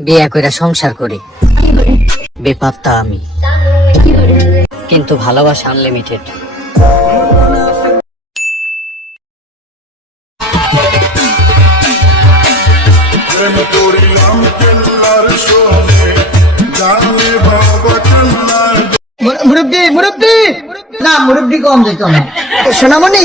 বিয়ে করে সংসার করি। বেপাত্তা আমি। কিন্তু ভালোবাসা আনলিমিটেড মুরব্বি মুরব্বি! না মুরব্বি কম যেত না। সোনামণি!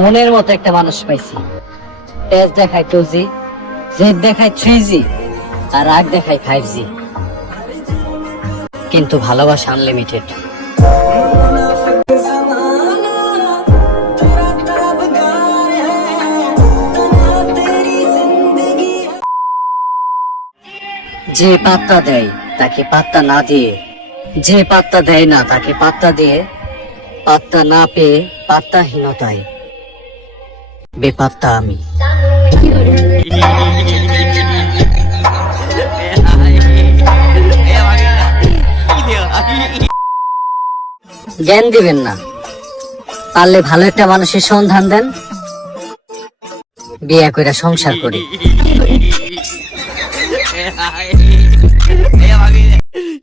মনের মতো একটা মানুষ পাইছি। তেজ দেখায় টু জি জেড দেখায় থ্রি জি, আর রাগ দেখায় ফাইভ জি। কিন্তু ভালোবাসা আনলিমিটেড যে পাত্তা দেয়, তাকে পাত্তা না দিয়ে, যে পাত্তা দেয় না, তাকে পাত্তা দিয়ে পাত্তা না পেয়ে পাত্তাহীনতায়। বেপাত্তা আমি। জ্ঞান দিবেন না। পারলে ভালো একটা মানুষের সন্ধান দেন। বিয়ে করে সংসার করি।